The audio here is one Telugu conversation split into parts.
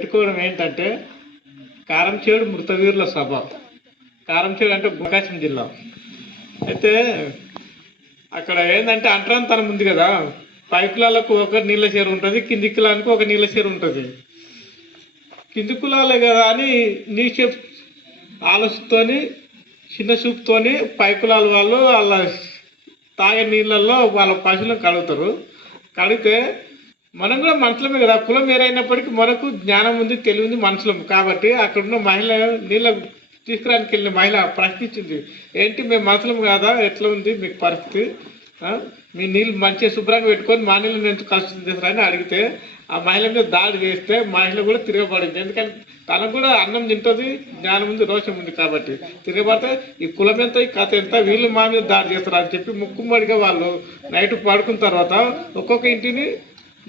పెట్టుకోవడం ఏంటంటే కారంచేడు మృతవీరుల సభ. కారంచేడు అంటే ప్రకాశం జిల్లా. అయితే అక్కడ ఏంటంటే అంటరాంతనం ఉంది కదా, పై కులాలకు ఒక నీళ్ళ చేరు ఉంటుంది, కింది కులానికి ఒక నీళ్ళ చేరు ఉంటుంది. కింది కులాలే కదా అని నీ ఆలోచనతోని చిన్న చూపుతోని పై కులాల వాళ్ళు వాళ్ళ తాగే నీళ్ళల్లో వాళ్ళ పశువులను కడుగుతారు. కడిగితే మనం కూడా మనుషులమే కదా, కులం వేరైనప్పటికీ మనకు జ్ఞానం ఉంది, తెలివి ఉంది, మనుషులం కాబట్టి అక్కడున్న మహిళ నీళ్ళ తీసుకురానికి వెళ్ళిన మహిళ ప్రశ్నించింది, ఏంటి మేము మనుషులం కాదా, ఎట్లా ఉంది మీకు పరిస్థితి, మీ నీళ్ళు మంచిగా శుభ్రంగా పెట్టుకొని మా నీళ్ళు ఎందుకు కష్టం చేస్తారని అడిగితే ఆ మహిళ మీద దాడి చేస్తే మహిళ కూడా తిరగబడింది. ఎందుకంటే తనకు కూడా అన్నం తింటుంది, జ్ఞానం ఉంది, రోషం ఉంది కాబట్టి తిరగబడితే ఈ కులం ఎంత, ఈ కథ ఎంత, వీళ్ళు మా మీద దాడి చేస్తారు అని చెప్పి ముక్కుమ్మడిగా వాళ్ళు నైట్ పడుకున్న తర్వాత ఒక్కొక్క ఇంటిని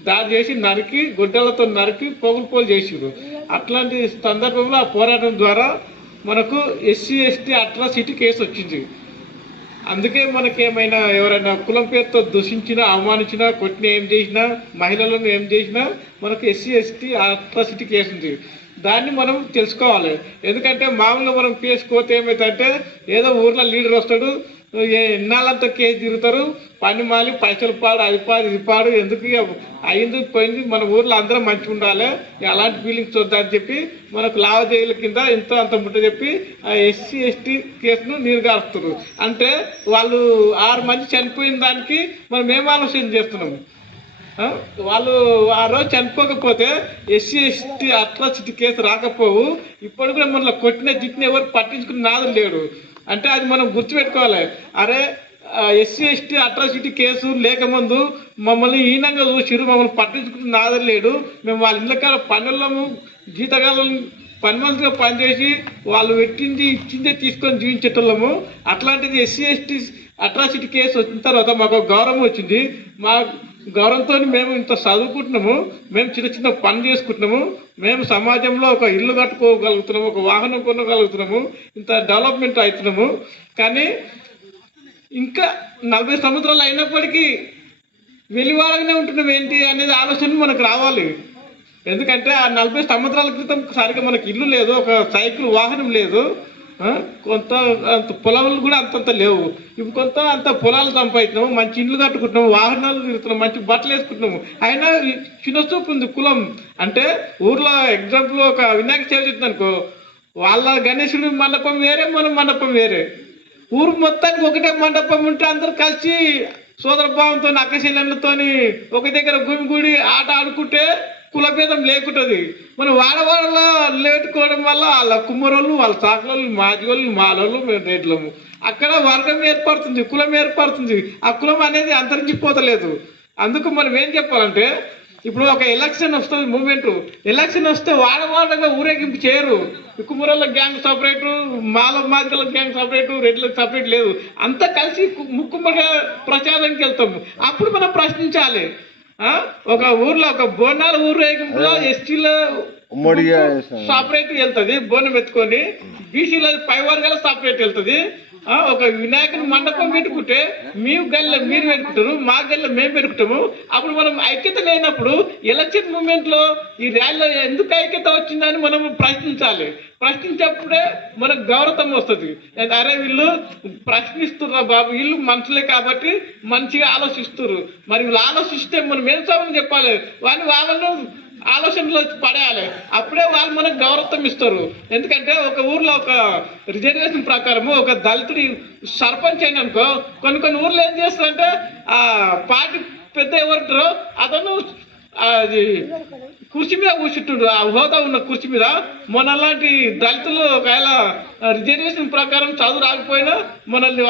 దాడి చేసి నరికి గొడ్డలతో నరికి పోగులు చేసిరు. అట్లాంటి సందర్భంలో ఆ పోరాటం ద్వారా మనకు ఎస్సీ ఎస్టీ అట్రాసిటీ కేసు వచ్చింది. అందుకే మనకేమైనా ఎవరైనా కులం పేరుతో దూషించినా, అవమానించినా, కొట్టినా, ఏం చేసినా, మహిళలను ఏం చేసినా మనకు ఎస్సీ ఎస్టీ అట్రాసిటీ కేసు ఉంది. దాన్ని మనం తెలుసుకోవాలి. ఎందుకంటే మామూలుగా మనం కేసు పోతే ఏమవుతుందంటే ఏదో ఊర్లో లీడర్ వస్తాడు, ఎన్నాళ్ళంతా కేసు తిరుగుతారు, పని మాలి పైసలు పాడు, అది పాడు, ఇది పాడు, ఎందుకు అయింది పోయింది, మన ఊర్లో అందరం మంచిగా ఉండాలి, అలాంటి ఫీలింగ్స్ వద్దని చెప్పి మనకు లావాదేవీల కింద ఎంతో అంత ముట్ట చెప్పి ఆ ఎస్సీ ఎస్టీ కేసును నీరుగారుస్తారు. అంటే వాళ్ళు 6 మంది చనిపోయిన దానికి మనం ఏం ఆలోచన చేస్తున్నాము? వాళ్ళు ఆ రోజు చనిపోకపోతే ఎస్సీ ఎస్టీ అట్రాసిటీ కేసు రాకపోవు. ఇప్పుడు కూడా మనలో కొట్టిన జిట్ని ఎవరు పట్టించుకుని నాదులు లేడు. అంటే అది మనం గుర్తుపెట్టుకోవాలి. అరే ఎస్సీ ఎస్టీ అట్రాసిటీ కేసు లేకముందు మమ్మల్ని హీనంగా చూసిరు, మమ్మల్ని పట్టించుకుని నాదులు లేడు, మేము వాళ్ళ ఇళ్ళకాల పనులను జీతగాళ్ళని పని మనుషులుగా పనిచేసి వాళ్ళు పెట్టింది ఇచ్చిందే తీసుకొని జీవించేటోళ్ళము. అట్లాంటిది ఎస్సీ ఎస్టీ అట్రాసిటీ కేసు వచ్చిన తర్వాత మాకు గౌరవం వచ్చింది. మా గౌరవంతో మేము ఇంత చదువుకుంటున్నాము, మేము చిన్న చిన్న పని చేసుకుంటున్నాము, మేము సమాజంలో ఒక ఇల్లు కట్టుకోగలుగుతున్నాము, ఒక వాహనం కొనగలుగుతున్నాము, ఇంత డెవలప్మెంట్ అవుతున్నాము. కానీ ఇంకా 40 సంవత్సరాలు అయినప్పటికీ వెలివారగానే ఉంటున్నాం ఏంటి అనేది ఆలోచన మనకు రావాలి. ఎందుకంటే ఆ 40 సంవత్సరాల క్రితం సరిగ్గా మనకి ఇల్లు లేదు, ఒక సైకిల్ వాహనం లేదు, కొంత అంత పొలాలు కూడా అంతంత లేవు. ఇప్పుడు కొంత అంత పొలాలు సంపాదిస్తున్నాము, మంచి ఇండ్లు కట్టుకుంటున్నాము, వాహనాలు తిరుగుతున్నాము, మంచి బట్టలు వేసుకుంటున్నాము. అయినా చిన్న చూపు ఉంది కులం. అంటే ఊర్లో ఎగ్జాంపుల్ ఒక వినాయక చవితి అనుకో, వాళ్ళ గణేశుడి మండపం వేరే, మన మండపం వేరే. ఊరు మొత్తానికి ఒకటే మండపం ఉంటే అందరు కలిసి సోదరభావంతో అక్కశీలతో ఒక దగ్గర గుమిగూడి ఆట ఆడుకుంటే కులభేదం లేకుంటుంది. మనం వాడవాడలో లేటుకోవడం వల్ల వాళ్ళ కుమ్మరోళ్ళు, వాళ్ళ చాకలోళ్ళు, మాదిగోళ్ళు, మాలోళ్ళు, మేము రెడ్లము, అక్కడ వర్గం ఏర్పడుతుంది, కులం ఏర్పడుతుంది. ఆ కులం అనేది అంతరించిపోతలేదు. అందుకు మనం ఏం చెప్పాలంటే, ఇప్పుడు ఒక ఎలక్షన్ వస్తుంది, మూమెంట్ ఎలక్షన్ వస్తే వాడవాడగా ఊరేగింపు చేయరు. కుమ్మరోళ్ళ గ్యాంగ్ సపరేటు, మాదిగల గ్యాంగ్ సపరేటు, రెడ్లకు సపరేట్ లేదు, అంతా కలిసి ముక్కుమ్మగా ప్రచారానికి వెళ్తాము. అప్పుడు మనం ప్రశ్నించాలి. ఒక ఊర్లో ఒక బోనాల ఊరేగింపులో ఎస్టీలో సపరేట్ వెళ్తుంది, బోనం ఎత్తుకొని, బీసీలో పై వర్గాల సపరేట్ వెళ్తుంది. ఒక వినాయకుని మండపం పెట్టుకుంటే మీ గల్ల మీరు పెట్టుకుంటారు, మా గల్ల మేము పెట్టుకుంటాము. అప్పుడు మనం ఐక్యత లేనప్పుడు ఎలక్షన్ మూమెంట్లో ఈ ర్యాలీలో ఎందుకు ఐక్యత వచ్చిందని మనం ప్రశ్నించాలి. ప్రశ్నించేప్పుడే మనకు గౌరవం వస్తుంది. అరే వీళ్ళు ప్రశ్నిస్తున్నారు బాబు, వీళ్ళు మనుషులే కాబట్టి మంచిగా ఆలోచిస్తున్నారు, మరి వీళ్ళు ఆలోచిస్తే మనం ఏం సమని చెప్పాలి, వాళ్ళను ఆలోచనలో పడేయాలి. అప్పుడే వాళ్ళు మనకు గౌరవం ఇస్తారు. ఎందుకంటే ఒక ఊర్లో ఒక రిజర్వేషన్ ప్రకారము ఒక దళితుడి సర్పంచ్ అయిన అనుకో, కొన్ని ఊర్లో ఏం చేస్తారంటే ఆ పార్టీ పెద్ద ఎవరుంటారో అతను అది కుర్చీ మీద కూర్చుంటాడు, ఆ హోదా ఉన్న కుర్చీ మీద. మనలాంటి దళితులు ఒకవేళ రిజర్వేషన్ ప్రకారం చదువు రాకపోయినా మనల్ని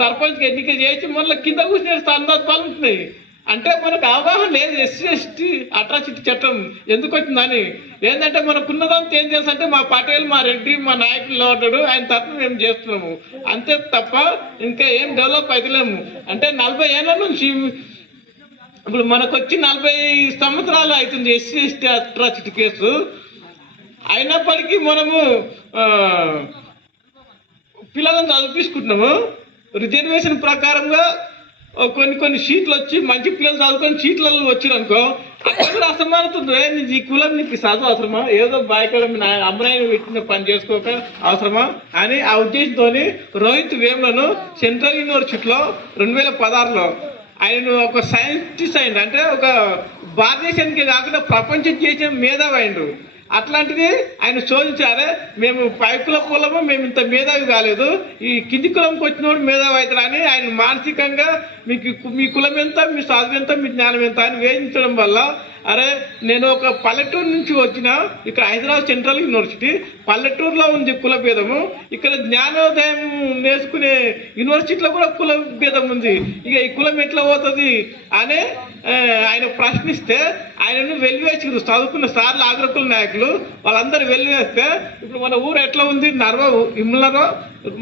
సర్పంచ్కి ఎన్నిక చేసి మనల్ని కింద కూర్చునే సందర్భాలు ఉంటున్నాయి. అంటే మనకు అవగాహన లేదు ఎస్సీ ఎస్టీ అట్రాసిటీ చట్టం ఎందుకు వచ్చిందని. ఏంటంటే మనకున్నదంతా ఏం చేస్తారంటే మా పటేల్, మా రెడ్డి, మా నాయకులు ఉంటాడు, ఆయన తరఫున మేము చేస్తున్నాము, అంతే తప్ప ఇంకా ఏం డెవలప్ అవుతలేము. అంటే 40 ఏళ్ళ నుంచి ఇప్పుడు మనకు వచ్చి 40 సంవత్సరాలు అవుతుంది ఎస్సీ ఎస్టీ అట్రాసిటీ కేసు. అయినప్పటికీ మనము పిల్లలను చదివించుకుంటున్నాము రిజర్వేషన్ ప్రకారంగా. కొన్ని సీట్లు వచ్చి మంచి పిల్లలు చదువుకొని సీట్లలో వచ్చిరనుకో అక్కడ కూడా అసమానతుండే ఈ కులం నీకు చదువు అవసరమా, ఏదో బాయ్కడ అమ్మాయిని పెట్టిన పని చేసుకోక అవసరమా అని ఆ ఉద్దేశంతో రోహిత్ వేములను సెంట్రల్ యూనివర్సిటీలో 2016లో ఆయన ఒక సైంటిస్ట్ అయిండు, అంటే ఒక భారతదేశానికి కాకుండా ప్రపంచం చేసిన మేధావి అయిండు. అట్లాంటిది ఆయన శోధించారే మేము పై కుల కులము మేము ఇంత మేధావి కాలేదు, ఈ కింది కులంకి వచ్చినోడు మేధావి అవుతాడు అని ఆయన మానసికంగా మీ కులం ఎంత, మీ చదువు ఎంత, మీ జ్ఞానం ఎంత అని వేధించడం వల్ల అరే నేను ఒక పల్లెటూరు నుంచి వచ్చిన, ఇక్కడ హైదరాబాద్ సెంట్రల్ యూనివర్సిటీ పల్లెటూరులో ఉంది కుల భేదము, ఇక్కడ జ్ఞానోదయం నేర్చుకునే యూనివర్సిటీలో కూడా కుల భేదం ఉంది, ఇక ఈ కులం ఎట్లా పోతుంది అని ఆయన ప్రశ్నిస్తే ఆయనను వెలివేసారు. చదువుకున్న సార్లు ఆగ్రకుల నాయకులు వాళ్ళందరూ వెలివేస్తే ఇప్పుడు మన ఊరు ఎట్లా ఉంది, ఇమ్మలరో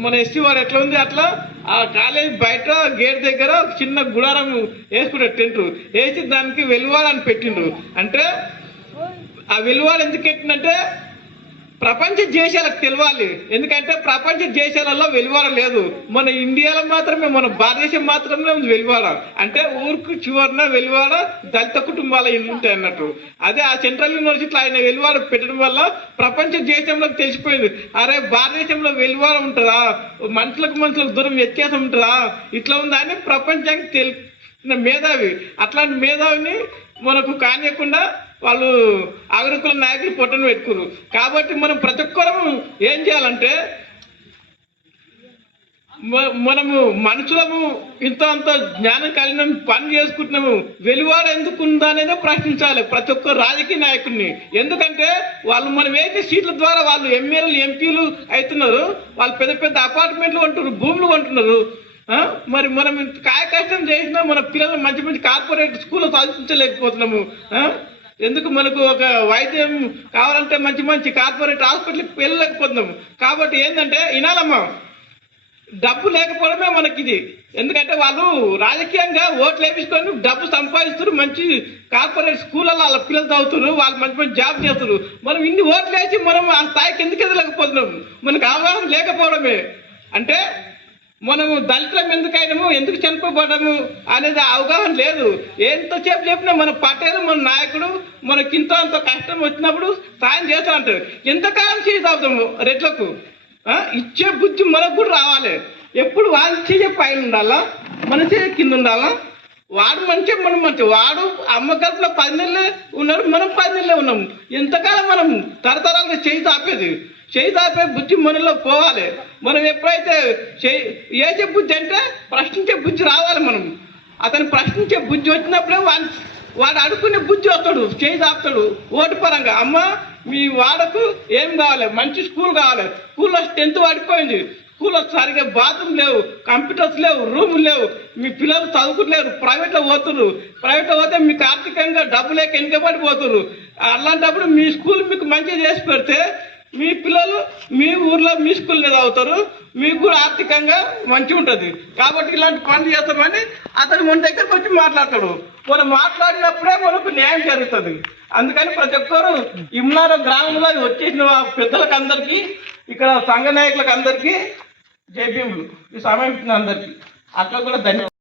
మన ఎస్టీ వాడు ఎట్లా ఉంది, అట్లా ఆ కాలేజ్ బయట గేట్ దగ్గర చిన్న గుడారం వేసుకుంటారు, టెంట్ వేసి దానికి వెలువాడ అని పెట్టిండ్రు. అంటే ఆ వెలువాడ ఎందుకు పెట్టిందంటే ప్రపంచ దేశాలకు తెలవాలి, ఎందుకంటే ప్రపంచ దేశాలలో వెలువాడ లేదు, మన ఇండియాలో మాత్రమే, మన భారతదేశం మాత్రమే ఉంది వెలువాడ. అంటే ఊరికి చివరిన వెలువాడ దళిత కుటుంబాల ఇల్లు ఉంటాయి అన్నట్టు. అదే ఆ సెంట్రల్ యూనివర్సిటీలో ఆయన వెలువాడ పెట్టడం వల్ల ప్రపంచ దేశంలోకి తెలిసిపోయింది, అరే భారతదేశంలో వెలువాడ ఉంటుందా, మనుషులకు దూరం వ్యత్యాసం ఉంటుందా, ఇట్లా ఉందా అని ప్రపంచానికి తెలిసిన మేధావి. అట్లాంటి మేధావిని మనకు కానియకుండా వాళ్ళు ఆగ్రకుల నాయకులు పొట్టను పెట్టుకురు. కాబట్టి మనం ప్రతి ఒక్కరము ఏం చేయాలంటే మనము మనుషులము ఇంత అంత జ్ఞానం కలిగిన పని చేసుకుంటున్నాము, వెలువాడ ఎందుకు ఉందా అనేది ప్రశ్నించాలి ప్రతి ఒక్క రాజకీయ నాయకుడిని. ఎందుకంటే వాళ్ళు మనం వేసే సీట్ల ద్వారా వాళ్ళు ఎమ్మెల్యేలు ఎంపీలు అవుతున్నారు, వాళ్ళు పెద్ద పెద్ద అపార్ట్మెంట్లు కొంటున్నారు, భూములు కొంటున్నారు. మరి మనం కాయ కష్టం చేసినా మన పిల్లలు మంచి మంచి కార్పొరేట్ స్కూల్లో చదివించలేకపోతున్నాము. ఎందుకు మనకు ఒక వైద్యం కావాలంటే మంచి మంచి కార్పొరేట్ హాస్పిటల్కి వెళ్ళలేకపోతున్నాము. కాబట్టి ఏంటంటే వినాలమ్మా, డబ్బు లేకపోవడమే మనకి ఇది. ఎందుకంటే వాళ్ళు రాజకీయంగా ఓట్లు వేపించుకొని డబ్బు సంపాదిస్తారు, మంచి కార్పొరేట్ స్కూళ్ళలో వాళ్ళ పిల్లలు చదువుతున్నారు, వాళ్ళు మంచి మంచి జాబ్ చేస్తారు. మనం ఇన్ని ఓట్లు వేసి మనం ఆ స్థాయికి ఎందుకు ఎదలేకపోతున్నాము, మనకు అవగాహన లేకపోవడమే. అంటే మనము దళితులం ఎందుకైనాము, ఎందుకు చనిపోబడ్డాము అనేది అవగాహన లేదు. ఎంతసేపు చెప్పినా మన పట్టేలు మన నాయకుడు మనకింత అంత కష్టం వచ్చినప్పుడు సాయం చేస్తా అంటారు. ఎంతకాలం చేద్దాము రెట్లకు ఇచ్చే బుద్ధి మనకు కూడా రావాలి. ఎప్పుడు వాడి చేయ పైన ఉండాలా, మన చేయ కింద ఉండాలా. వాడు మంచిగా మనం మంచిగా, వాడు అమ్మ గల్పులో 10 నెలలే ఉన్నాడు, మనం 10 నెలలే ఉన్నాము. ఎంతకాలం మనం తరతరాలుగా చేయి తాపేది, చేయి తాపే బుద్ధి మనలో పోవాలి. మనం ఎప్పుడైతే ఏసే బుద్ధి అంటే ప్రశ్నించే బుద్ధి రావాలి. మనం అతను ప్రశ్నించే బుద్ధి వచ్చినప్పుడే వాడు అడుక్కునే బుద్ధి వస్తాడు, చేయి తాపుతాడు ఓటు పరంగా. అమ్మ మీ వాడకు ఏం కావాలి, మంచి స్కూల్ కావాలి, స్కూల్లో స్ట్రెంత్ పడిపోయింది, స్కూల్లో సరిగ్గా బాత్రూమ్ లేవు, కంప్యూటర్స్ లేవు, రూములు లేవు, మీ పిల్లలు చదువుకుంటలేరు, ప్రైవేట్లో పోతున్నారు, ప్రైవేట్లో పోతే మీకు ఆర్థికంగా డబ్బు లేక వెనుకబడిపోతున్నారు. అలాంటప్పుడు మీ స్కూల్ మీకు మంచిగా చేసి పెడితే మీ పిల్లలు మీ ఊర్లో మీ స్కూల్ మీద అవుతారు, మీకు కూడా ఆర్థికంగా మంచిగా ఉంటుంది. కాబట్టి ఇలాంటి పనులు చేస్తామని అతను మన దగ్గరకు వచ్చి మాట్లాడతాడు. మనం మాట్లాడినప్పుడే మనకు న్యాయం జరుగుతుంది. అందుకని ప్రతి ఒక్కరు ఇమ్నార గ్రామంలో వచ్చేసిన పెద్దలకు అందరికీ, ఇక్కడ సంఘ నాయకులకు అందరికీ జై భీములు. ఈ సమయం అందరికీ అట్లా కూడా ధన్యవాదాలు.